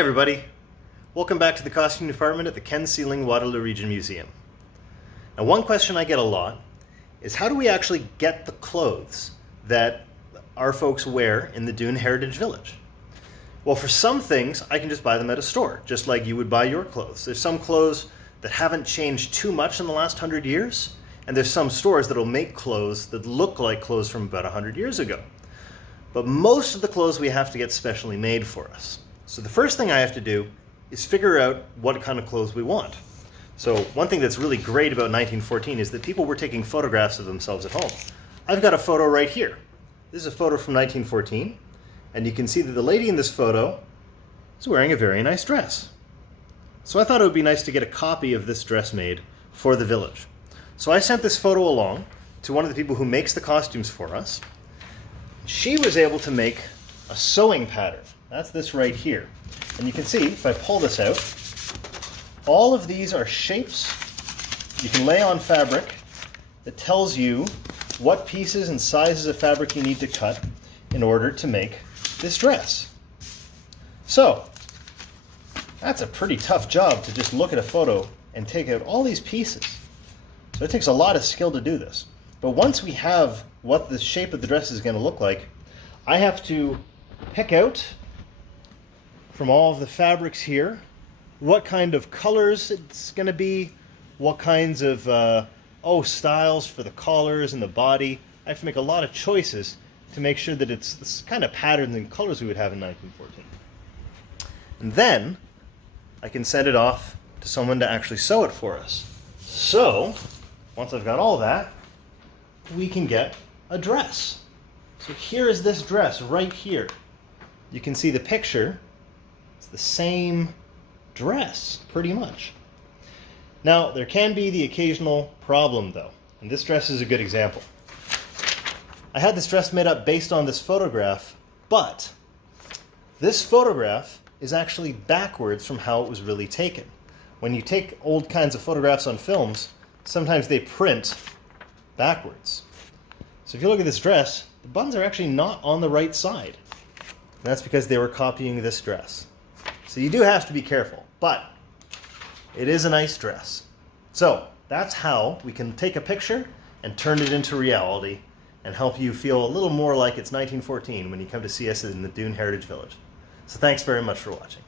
everybody. Welcome back to the costume department at the Ken Sealing Waterloo Region Museum. Now, one question I get a lot is how do we actually get the clothes that our folks wear in the Doon Heritage Village? Well, for some things, I can just buy them at a store, just like you would buy your clothes. There's some clothes that haven't changed too much in the last 100 years, and there's some stores that'll make clothes that look like clothes from about 100 years ago. But most of the clothes we have to get specially made for us. So the first thing I have to do is figure out what kind of clothes we want. So one thing that's really great about 1914 is that people were taking photographs of themselves at home. I've got a photo right here. This is a photo from 1914, and you can see that the lady in this photo is wearing a very nice dress. So I thought it would be nice to get a copy of this dress made for the village. So I sent this photo along to one of the people who makes the costumes for us. She was able to make a sewing pattern. That's this right here. And you can see, if I pull this out, all of these are shapes you can lay on fabric that tells you what pieces and sizes of fabric you need to cut in order to make this dress. So, that's a pretty tough job to just look at a photo and take out all these pieces. So it takes a lot of skill to do this. But once we have what the shape of the dress is going to look like, I have to pick out from all of the fabrics here what kind of colors it's going to be, what kinds of styles for the collars and the body. I have to make a lot of choices to make sure that it's this kind of patterns and colors we would have in 1914. And then I can send it off to someone to actually sew it for us. So once I've got all that, we can get a dress. So here is this dress right here. You can see the picture. It's the same dress, pretty much. Now, there can be the occasional problem, though, and this dress is a good example. I had this dress made up based on this photograph, but this photograph is actually backwards from how it was really taken. When you take old kinds of photographs on films, sometimes they print backwards. So if you look at this dress, the buttons are actually not on the right side. And that's because they were copying this dress. So you do have to be careful, but it is a nice dress. So that's how we can take a picture and turn it into reality and help you feel a little more like it's 1914 when you come to see us in the Doon Heritage Village. So thanks very much for watching.